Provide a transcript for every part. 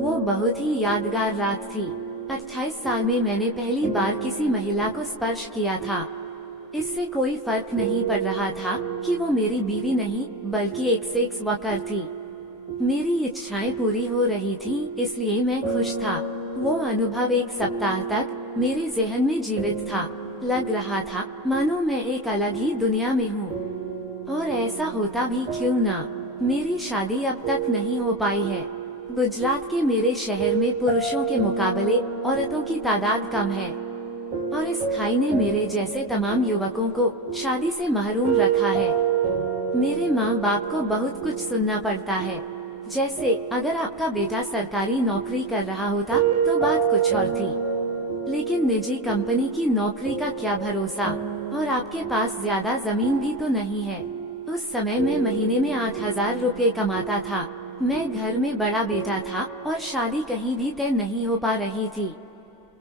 वो बहुत ही यादगार रात थी। 28 साल में मैंने पहली बार किसी महिला को स्पर्श किया था। इससे कोई फर्क नहीं पड़ रहा था कि वो मेरी बीवी नहीं बल्कि एक सेक्स वर्कर थी। मेरी इच्छाएं पूरी हो रही थीं, इसलिए मैं खुश था। वो अनुभव एक सप्ताह तक मेरे जहन में जीवित था। लग रहा था मानो मैं एक अलग ही दुनिया में हूँ। और ऐसा होता भी क्यों ना। मेरी शादी अब तक नहीं हो पाई है। गुजरात के मेरे शहर में पुरुषों के मुकाबले औरतों की तादाद कम है, और इस खाई ने मेरे जैसे तमाम युवकों को शादी से महरूम रखा है। मेरे माँ बाप को बहुत कुछ सुनना पड़ता है, जैसे अगर आपका बेटा सरकारी नौकरी कर रहा होता तो बात कुछ और थी, लेकिन निजी कंपनी की नौकरी का क्या भरोसा, और आपके पास ज्यादा जमीन भी तो नहीं है। उस समय मैं महीने में 8,000 रुपए कमाता था। मैं घर में बड़ा बेटा था और शादी कहीं भी तय नहीं हो पा रही थी।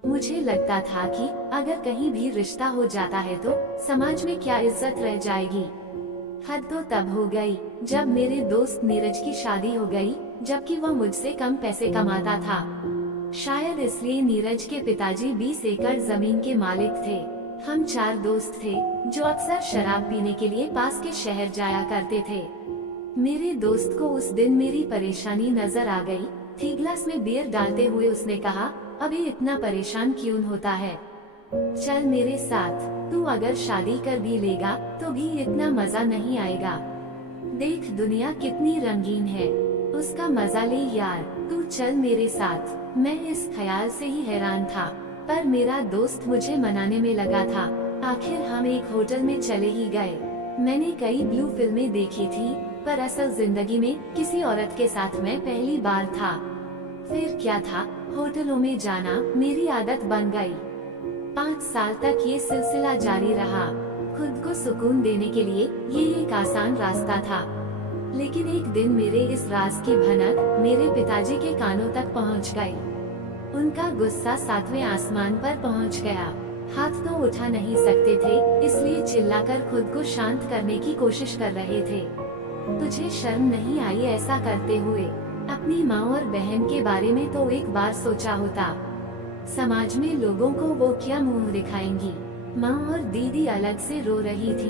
मुझे लगता था कि अगर कहीं भी रिश्ता हो जाता है तो समाज में क्या इज्जत रह जाएगी। हद तो तब हो गई जब मेरे दोस्त नीरज की शादी हो गई, जबकि वह मुझसे कम पैसे कमाता था। शायद इसलिए नीरज के पिताजी 20 एकड़ जमीन के मालिक थे। हम 4 दोस्त थे जो अक्सर शराब पीने के लिए पास के शहर जाया करते थे। मेरे दोस्त को उस दिन मेरी परेशानी नजर आ गई थी। ग्लास में बियर डालते हुए उसने कहा, अभी इतना परेशान क्यों होता है, चल मेरे साथ। तू अगर शादी कर भी लेगा तो भी इतना मजा नहीं आएगा। देख दुनिया कितनी रंगीन है, उसका मजा ले यार, तू चल मेरे साथ। मैं इस ख्याल से ही हैरान था, पर मेरा दोस्त मुझे मनाने में लगा था। आखिर हम एक होटल में चले ही गए। मैंने कई ब्लू फिल्में देखी थी, पर असल जिंदगी में किसी औरत के साथ मैं पहली बार था। फिर क्या था, होटलों में जाना मेरी आदत बन गई। 5 साल तक ये सिलसिला जारी रहा। खुद को सुकून देने के लिए ये एक आसान रास्ता था, लेकिन एक दिन मेरे इस राज की भनक मेरे पिताजी के कानों तक पहुंच गई। उनका गुस्सा 7वें आसमान पर पहुंच गया। हाथ तो उठा नहीं सकते थे, इसलिए चिल्लाकर खुद को शांत करने की कोशिश कर रहे थे। तुझे शर्म नहीं आई ऐसा करते हुए? अपनी माँ और बहन के बारे में तो एक बार सोचा होता। समाज में लोगों को वो क्या मुंह दिखाएंगी। माँ और दीदी अलग से रो रही थी।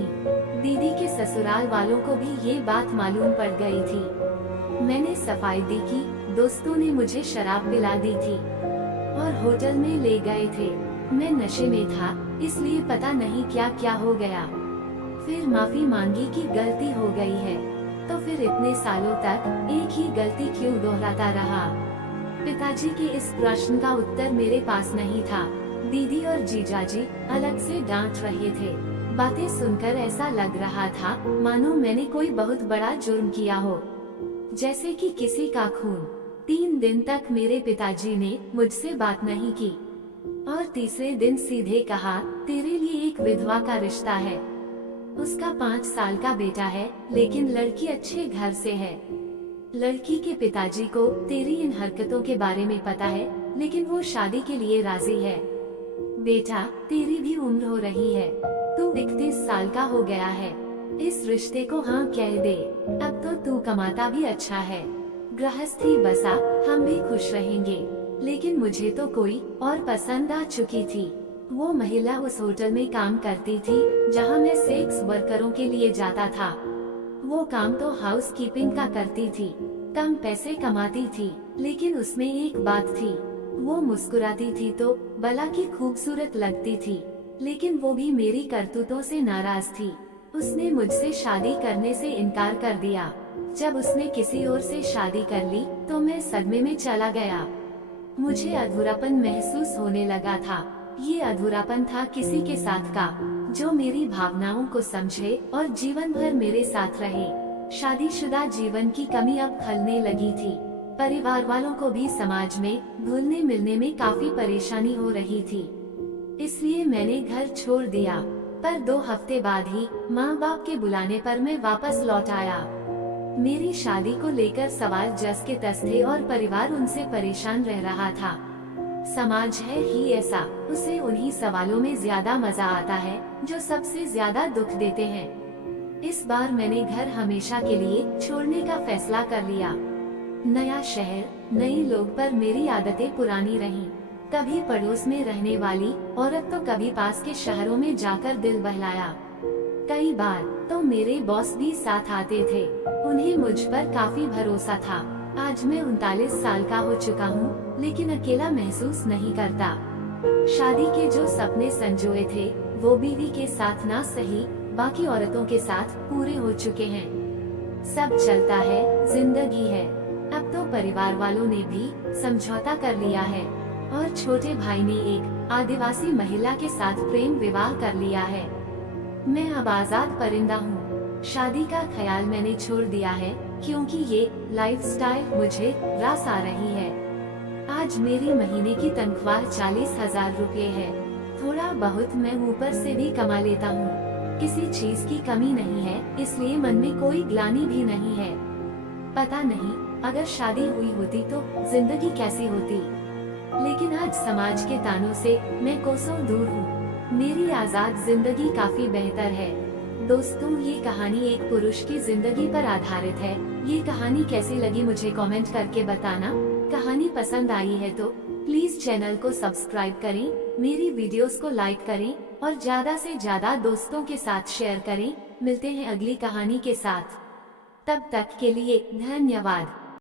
दीदी के ससुराल वालों को भी ये बात मालूम पड़ गई थी। मैंने सफाई दी कि दोस्तों ने मुझे शराब पिला दी थी और होटल में ले गए थे। मैं नशे में था, इसलिए पता नहीं क्या क्या हो गया। फिर माफी मांगी कि गलती हो गई है, तो फिर इतने सालों तक एक ही गलती क्यों दोहराता रहा? पिताजी के इस प्रश्न का उत्तर मेरे पास नहीं था। दीदी और जीजाजी अलग से डांट रहे थे। बातें सुनकर ऐसा लग रहा था मानो मैंने कोई बहुत बड़ा जुर्म किया हो, जैसे कि किसी का खून। 3 दिन तक मेरे पिताजी ने मुझसे बात नहीं की, और तीसरे दिन सीधे कहा, तेरे लिए एक विधवा का रिश्ता है। उसका 5 साल का बेटा है, लेकिन लड़की अच्छे घर से है। लड़की के पिताजी को तेरी इन हरकतों के बारे में पता है, लेकिन वो शादी के लिए राजी है। बेटा, तेरी भी उम्र हो रही है, तू 31 साल का हो गया है। इस रिश्ते को हाँ कह दे। अब तो तू कमाता भी अच्छा है, गृहस्थी बसा, हम भी खुश रहेंगे। लेकिन मुझे तो कोई और पसंद आ चुकी थी। वो महिला उस होटल में काम करती थी जहाँ मैं सेक्स वर्करों के लिए जाता था। वो काम तो हाउस कीपिंग का करती थी, कम पैसे कमाती थी, लेकिन उसमें एक बात थी, वो मुस्कुराती थी तो भला की खूबसूरत लगती थी। लेकिन वो भी मेरी करतूतों से नाराज थी। उसने मुझसे शादी करने से इनकार कर दिया। जब उसने किसी और से शादी कर ली तो मैं सदमे में चला गया। मुझे अधूरापन महसूस होने लगा था। ये अधूरापन था किसी के साथ का जो मेरी भावनाओं को समझे और जीवन भर मेरे साथ रहे। शादीशुदा जीवन की कमी अब खलने लगी थी। परिवार वालों को भी समाज में घुलने मिलने में काफी परेशानी हो रही थी। इसलिए मैंने घर छोड़ दिया, पर 2 हफ्ते बाद ही माँ बाप के बुलाने पर मैं वापस लौट आया। मेरी शादी को लेकर सवाल जस के तस थे और परिवार उनसे परेशान रह रहा था। समाज है ही ऐसा, उसे उन्हीं सवालों में ज्यादा मजा आता है जो सबसे ज्यादा दुख देते हैं। इस बार मैंने घर हमेशा के लिए छोड़ने का फैसला कर लिया। नया शहर, नए लोग पर मेरी आदतें पुरानी रहीं। कभी पड़ोस में रहने वाली औरत तो कभी पास के शहरों में जाकर दिल बहलाया। कई बार तो मेरे बॉस भी साथ आते थे, उन्हें मुझ पर काफी भरोसा था। आज मैं 39 साल का हो चुका हूँ, लेकिन अकेला महसूस नहीं करता। शादी के जो सपने संजोए थे वो बीवी के साथ ना सही, बाकी औरतों के साथ पूरे हो चुके हैं। सब चलता है, जिंदगी है। अब तो परिवार वालों ने भी समझौता कर लिया है और छोटे भाई ने एक आदिवासी महिला के साथ प्रेम विवाह कर लिया है। मैं अब आजाद परिंदा हूँ। शादी का ख्याल मैंने छोड़ दिया है, क्योंकि ये लाइफस्टाइल मुझे रास आ रही है। आज मेरी महीने की तनख्वाह 40,000 रुपए है। थोड़ा बहुत मैं ऊपर से भी कमा लेता हूँ। किसी चीज की कमी नहीं है, इसलिए मन में कोई ग्लानि भी नहीं है। पता नहीं अगर शादी हुई होती तो जिंदगी कैसी होती, लेकिन आज समाज के तानों से मैं कोसों दूर हूँ। मेरी आजाद जिंदगी काफी बेहतर है। दोस्तों, ये कहानी एक पुरुष की जिंदगी पर आधारित है। ये कहानी कैसी लगी मुझे कमेंट करके बताना। कहानी पसंद आई है तो प्लीज चैनल को सब्सक्राइब करें, मेरी वीडियोस को लाइक करें और ज्यादा से ज्यादा दोस्तों के साथ शेयर करें। मिलते हैं अगली कहानी के साथ, तब तक के लिए धन्यवाद।